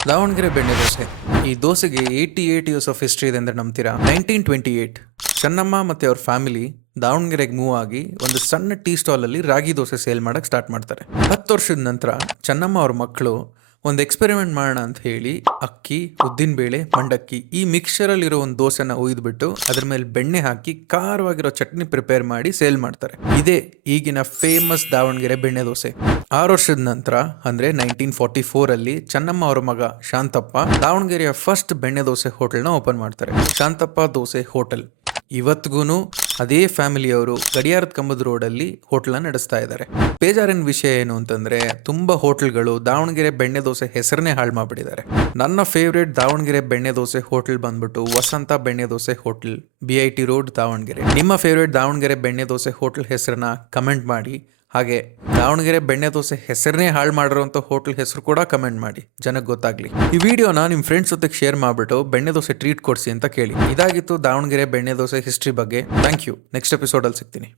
ದಾವಣಗೆರೆ ಬೆಣ್ಣೆ ದೋಸೆ. ಈ ದೋಸೆಗೆ 88 ಇಯರ್ಸ್ ಆಫ್ ಹಿಸ್ಟ್ರಿ ಇದೆ ಅಂದರೆ ನಂಬ್ತೀರಾ? 1928 ಚೆನ್ನಮ್ಮ ಮತ್ತು ಅವ್ರ ಫ್ಯಾಮಿಲಿ ದಾವಣಗೆರೆಗೆ ಮೂವ್ ಆಗಿ ಒಂದು ಸಣ್ಣ ಟೀ ಸ್ಟಾಲಲ್ಲಿ ರಾಗಿ ದೋಸೆ ಸೇಲ್ ಮಾಡಕ್ಕೆ ಸ್ಟಾರ್ಟ್ ಮಾಡ್ತಾರೆ. 10 ವರ್ಷದ ನಂತರ ಚೆನ್ನಮ್ಮ ಅವ್ರ ಮಕ್ಕಳು ಒಂದು ಎಕ್ಸ್ಪೆರಿಮೆಂಟ್ ಮಾಡೋಣ ಅಂತ ಹೇಳಿ ಅಕ್ಕಿ, ಉದ್ದಿನಬೇಳೆ, ಮಂಡಕ್ಕಿ ಈ ಮಿಕ್ಸ್ಚರಲ್ಲಿರೋ ಒಂದು ದೋಸೆನ ಒಯ್ದುಬಿಟ್ಟು ಅದ್ರ ಮೇಲೆ ಬೆಣ್ಣೆ ಹಾಕಿ ಖಾರವಾಗಿರೋ ಚಟ್ನಿ ಪ್ರಿಪೇರ್ ಮಾಡಿ ಸೇಲ್ ಮಾಡ್ತಾರೆ. ಇದೇ ಈಗಿನ ಫೇಮಸ್ ದಾವಣಗೆರೆ ಬೆಣ್ಣೆ ದೋಸೆ. 6 ವರ್ಷದ ನಂತರ ಅಂದರೆ 1944 ಅಲ್ಲಿ ಚೆನ್ನಮ್ಮ ಅವರ ಮಗ ಶಾಂತಪ್ಪ ದಾವಣಗೆರೆಯ ಫಸ್ಟ್ ಬೆಣ್ಣೆ ದೋಸೆ ಹೋಟೆಲ್ನ ಓಪನ್ ಮಾಡ್ತಾರೆ, ಶಾಂತಪ್ಪ ದೋಸೆ ಹೋಟೆಲ್. ಇವತ್ತಿಗೂ ಅದೇ ಫ್ಯಾಮಿಲಿಯವರು ಗಡಿಯಾರದ ಕಂಬದ ರೋಡಲ್ಲಿ ಹೋಟೆಲ್ನ ನಡೆಸ್ತಾ ಇದ್ದಾರೆ. ಬೇಜಾರಿನ ವಿಷಯ ಏನು ಅಂತಂದ್ರೆ ತುಂಬಾ ಹೋಟೆಲ್ಗಳು ದಾವಣಗೆರೆ ಬೆಣ್ಣೆ ದೋಸೆ ಹೆಸರನ್ನೇ ಹಾಳು ಮಾಡ್ಬಿಟ್ಟಿದ್ದಾರೆ. ನನ್ನ ಫೇವ್ರೇಟ್ ದಾವಣಗೆರೆ ಬೆಣ್ಣೆ ದೋಸೆ ಹೋಟೆಲ್ ಬಂದ್ಬಿಟ್ಟು ವಸಂತ ಬೆಣ್ಣೆ dosa hotel, BIT road, Davanagere. ನಿಮ್ಮ ಫೇವ್ರೇಟ್ ದಾವಣಗೆರೆ ಬೆಣ್ಣೆ ದೋಸೆ ಹೋಟೆಲ್ ಹೆಸರನ್ನ ಕಮೆಂಟ್ ಮಾಡಿ. ಹಾಗೆ ದಾವಣಗೆರೆ ಬೆಣ್ಣೆ ದೋಸೆ ಹೆಸರನ್ನೇ ಹಾಳು ಮಾಡಿರೋಂಥ ಹೋಟೆಲ್ ಹೆಸರು ಕೂಡ ಕಮೆಂಟ್ ಮಾಡಿ, ಜನಕ್ಕೆ ಗೊತ್ತಾಗ್ಲಿ. ಈ ವಿಡಿಯೋನ ನಿಮ್ಮ ಫ್ರೆಂಡ್ಸ್ ಜೊತೆಗೆ ಶೇರ್ ಮಾಡಿಬಿಟ್ಟು ಬೆಣ್ಣೆ ದೋಸೆ ಟ್ರೀಟ್ ಕೊಡಿಸಿ ಅಂತ ಕೇಳಿ. ಇದಾಗಿತ್ತು ದಾವಣಗೆರೆ ಬೆಣ್ಣೆ ದೋಸೆ ಹಿಸ್ಟ್ರಿ ಬಗ್ಗೆ. Thank you. ನೆಕ್ಸ್ಟ್ ಎಪಿಸೋಡಲ್ಲಿ ಸಿಗ್ತೀನಿ.